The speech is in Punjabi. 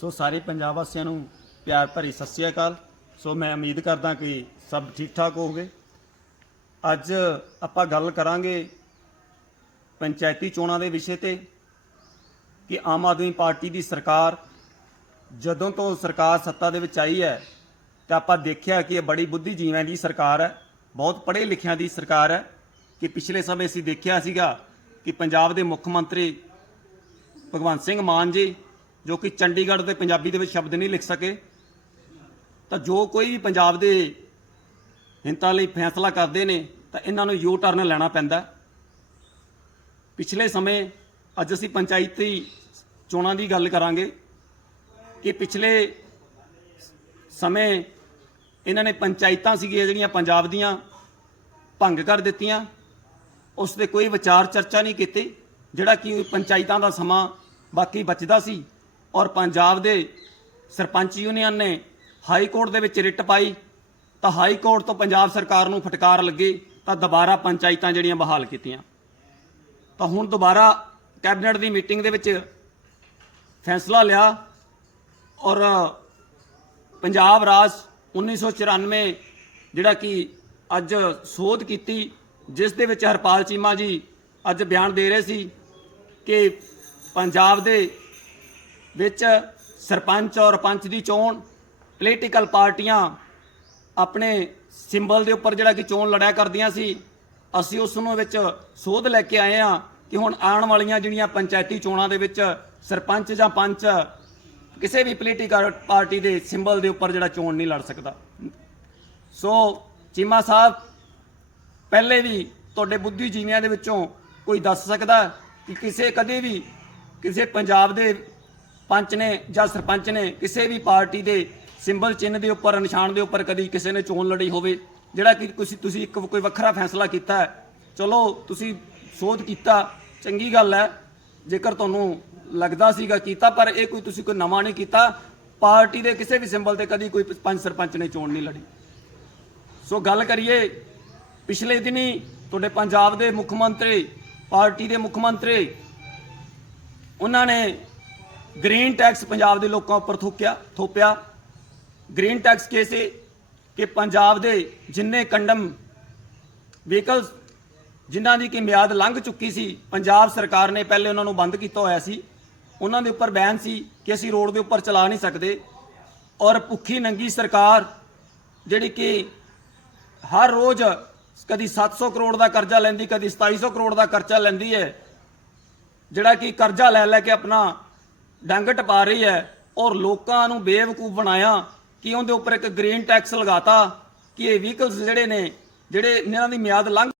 ਸੋ ਸਾਰੇ ਪੰਜਾਬ ਵਾਸੀਆਂ ਨੂੰ ਪਿਆਰ ਭਰੀ ਸਤਿ ਸ਼੍ਰੀ ਅਕਾਲ। ਸੋ ਮੈਂ ਉਮੀਦ ਕਰਦਾ ਕਿ ਸਭ ਠੀਕ ਠਾਕ ਹੋਵੋਗੇ। ਅੱਜ ਆਪਾਂ ਗੱਲ ਕਰਾਂਗੇ ਪੰਚਾਇਤੀ ਚੋਣਾਂ ਦੇ ਵਿਸ਼ੇ ਤੇ ਕਿ ਆਮ ਆਦਮੀ ਪਾਰਟੀ ਦੀ ਸਰਕਾਰ ਜਦੋਂ ਤੋਂ ਸਰਕਾਰ ਸੱਤਾ ਦੇ ਵਿੱਚ ਆਈ ਹੈ ਤੇ ਆਪਾਂ ਦੇਖਿਆ ਕਿ ਇਹ ਬੜੀ ਬੁੱਧੀਜੀਵੀਆਂ ਦੀ ਸਰਕਾਰ ਹੈ, ਬਹੁਤ ਪੜ੍ਹੇ ਲਿਖਿਆਂ ਦੀ ਸਰਕਾਰ ਹੈ ਕਿ ਪਿਛਲੇ ਸਮੇਂ ਅਸੀਂ ਦੇਖਿਆ ਸੀਗਾ ਕਿ ਪੰਜਾਬ ਦੇ ਮੁੱਖ ਮੰਤਰੀ ਭਗਵੰਤ ਸਿੰਘ ਮਾਨ ਜੀ ਜੋ ਕਿ ਚੰਡੀਗੜ੍ਹ ਦੇ ਪੰਜਾਬੀ ਦੇ ਵਿੱਚ ਸ਼ਬਦ ਨਹੀਂ ਲਿਖ ਸਕੇ, ਤਾਂ ਜੋ ਕੋਈ ਵੀ ਪੰਜਾਬ ਦੇ ਹਿੰਤਾਂ ਲਈ ਫੈਸਲਾ ਕਰਦੇ ਨੇ, ਤਾਂ ਇਹਨਾਂ ਨੂੰ ਯੂ ਟਰਨ ਲੈਣਾ ਪੈਂਦਾ। ਪਿਛਲੇ ਸਮੇਂ ਅੱਜ ਅਸੀਂ ਪੰਚਾਇਤੀ ਚੋਣਾਂ ਦੀ ਗੱਲ ਕਰਾਂਗੇ ਕਿ ਪਿਛਲੇ ਸਮੇਂ ਇਹਨਾਂ ਨੇ ਪੰਚਾਇਤਾਂ ਸੀਗੀਆਂ ਜਿਹੜੀਆਂ ਪੰਜਾਬ ਦੀਆਂ ਭੰਗ ਕਰ ਦਿੱਤੀਆਂ। ਉਸ ਤੇ ਕੋਈ ਵਿਚਾਰ ਚਰਚਾ ਨਹੀਂ ਕੀਤੀ, ਜਿਹੜਾ ਕਿ ਪੰਚਾਇਤਾਂ ਦਾ ਸਮਾਂ ਬਾਕੀ ਬਚਦਾ ਸੀ। ਔਰ ਪੰਜਾਬ ਦੇ ਸਰਪੰਚ ਯੂਨੀਅਨ ਨੇ ਹਾਈ ਕੋਰਟ ਦੇ ਵਿੱਚ ਰਿਟ ਪਾਈ। ਤਾਂ ਹਾਈ ਕੋਰਟ ਤੋਂ ਪੰਜਾਬ ਸਰਕਾਰ ਨੂੰ ਫਟਕਾਰ ਲੱਗੀ, ਤਾਂ ਦੁਬਾਰਾ ਪੰਚਾਇਤਾਂ ਜਿਹੜੀਆਂ ਬਹਾਲ ਕੀਤੀਆਂ। ਤਾਂ ਹੁਣ ਦੁਬਾਰਾ ਕੈਬਨਿਟ ਦੀ ਮੀਟਿੰਗ ਦੇ ਵਿੱਚ ਫੈਸਲਾ ਲਿਆ ਔਰ ਪੰਜਾਬ ਰਾਜ 1994 ਜਿਹੜਾ ਕਿ ਅੱਜ ਸੋਧ ਕੀਤੀ, ਜਿਸ ਦੇ ਵਿੱਚ ਹਰਪਾਲ ਚੀਮਾ ਜੀ ਅੱਜ ਬਿਆਨ ਦੇ ਰਹੇ ਸੀ ਕਿ ਪੰਜਾਬ ਦੇ ਵਿੱਚ ਸਰਪੰਚ ਔਰ ਪੰਚ ਦੀ ਚੋਣ ਪੋਲੀਟੀਕਲ ਪਾਰਟੀਆਂ ਆਪਣੇ ਸਿੰਬਲ ਦੇ ਉੱਪਰ ਜਿਹੜਾ ਕਿ ਚੋਣ ਲੜਿਆ ਕਰਦੀਆਂ ਸੀ, ਅਸੀਂ ਉਸ ਨੂੰ ਵਿੱਚ ਸੋਧ ਲੈ ਕੇ ਆਏ ਆ ਕਿ ਹੁਣ ਆਉਣ ਵਾਲੀਆਂ ਜਿਹੜੀਆਂ ਪੰਚਾਇਤੀ ਚੋਣਾਂ ਦੇ ਵਿੱਚ ਸਰਪੰਚ ਜਾਂ ਪੰਚ ਕਿਸੇ ਵੀ ਪੋਲੀਟੀਕਲ ਪਾਰਟੀ ਦੇ ਸਿੰਬਲ ਦੇ ਉੱਪਰ ਜਿਹੜਾ ਚੋਣ ਨਹੀਂ ਲੜ ਸਕਦਾ। ਸੋ ਚੀਮਾ ਸਾਹਿਬ, ਪਹਿਲੇ ਵੀ ਤੁਹਾਡੇ ਬੁੱਧੀਜੀਵੀਆਂ ਦੇ ਵਿੱਚੋਂ ਕੋਈ ਦੱਸ ਸਕਦਾ ਕਿ ਕਿਸੇ ਕਦੇ ਵੀ ਕਿਸੇ ਪੰਜਾਬ ਦੇ ਪੰਚ ਨੇ ਜਾਂ ਸਰਪੰਚ ਨੇ ਕਿਸੇ ਵੀ ਪਾਰਟੀ ਦੇ ਸਿੰਬਲ ਚਿੰਨ੍ਹ ਦੇ ਉੱਪਰ, ਨਿਸ਼ਾਨ ਦੇ ਉੱਪਰ ਕਦੀ ਕਿਸੇ ਨੇ ਚੋਣ ਲੜੀ ਹੋਵੇ, ਜਿਹੜਾ ਕਿ ਤੁਸੀਂ ਤੁਸੀਂ ਇੱਕ, ਕੋਈ ਵੱਖਰਾ ਫੈਸਲਾ ਕੀਤਾ ਹੈ। ਚਲੋ, ਤੁਸੀਂ ਸੋਧ ਕੀਤਾ, ਚੰਗੀ ਗੱਲ ਹੈ। ਜੇਕਰ ਤੁਹਾਨੂੰ ਲੱਗਦਾ ਸੀਗਾ ਕੀਤਾ, ਪਰ ਇਹ ਕੋਈ ਤੁਸੀਂ ਕੋਈ ਨਵਾਂ ਨਹੀਂ ਕੀਤਾ। ਪਾਰਟੀ ਦੇ ਕਿਸੇ ਵੀ ਸਿੰਬਲ ਤੇ ਕਦੀ ਕੋਈ ਪੰਜ ਸਰਪੰਚ ਨੇ ਚੋਣ ਨਹੀਂ ਲੜੀ। ਸੋ ਗੱਲ ਕਰੀਏ, ਪਿਛਲੇ ਦਿਨੀ ਤੁਹਾਡੇ ਪੰਜਾਬ ਦੇ ਮੁੱਖ ਮੰਤਰੀ, ਪਾਰਟੀ ਦੇ ਮੁੱਖ ਮੰਤਰੀ, ਉਹਨਾਂ ਨੇ ਗ੍ਰੀਨ ਟੈਕਸ ਪੰਜਾਬ ਦੇ ਲੋਕਾਂ ਉੱਪਰ ਥੋਕਿਆ, ਥੋਪਿਆ। ਗ੍ਰੀਨ ਟੈਕਸ ਕੇਸੇ ਕਿ ਪੰਜਾਬ ਦੇ ਜਿੰਨੇ ਕੰਡਮ ਵਹੀਕਲਸ ਜਿਨ੍ਹਾਂ ਦੀ ਕਿ ਮਿਆਦ ਲੰਘ ਚੁੱਕੀ ਸੀ, ਪੰਜਾਬ ਸਰਕਾਰ ਨੇ ਪਹਿਲੇ ਉਹਨਾਂ ਨੂੰ ਬੰਦ ਕੀਤਾ ਹੋਇਆ ਸੀ। ਉਹਨਾਂ ਦੇ ਉੱਪਰ ਬੈਨ ਸੀ ਕਿ ਅਸੀਂ ਰੋਡ ਦੇ ਉੱਪਰ ਚਲਾ ਨਹੀਂ ਸਕਦੇ। ਔਰ ਭੁੱਖੀ ਨੰਗੀ ਸਰਕਾਰ ਜਿਹੜੀ ਕਿ ਹਰ ਰੋਜ਼ ਕਦੀ 700 ਕਰੋੜ ਦਾ ਕਰਜ਼ਾ ਲੈਂਦੀ, ਕਦੀ 2700 ਕਰੋੜ ਦਾ ਕਰਜ਼ਾ ਲੈਂਦੀ ਹੈ, ਜਿਹੜਾ ਕਿ ਕਰਜ਼ਾ ਲੈ ਲੈ ਕੇ ਆਪਣਾ ਡੰਗ ਟਪਾ ਰਹੀ ਹੈ ਔਰ ਲੋਕਾਂ ਨੂੰ ਬੇਵਕੂਫ ਬਣਾਇਆ ਕਿ ਉਹਦੇ ਉੱਪਰ ਇੱਕ ਗ੍ਰੀਨ ਟੈਕਸ ਲਗਾਤਾ ਕਿ ਇਹ ਵਹੀਕਲਸ ਜਿਹੜੇ ਨੇ, ਜਿਹੜੇ ਇਹਨਾਂ ਦੀ ਮਿਆਦ ਲੰਘ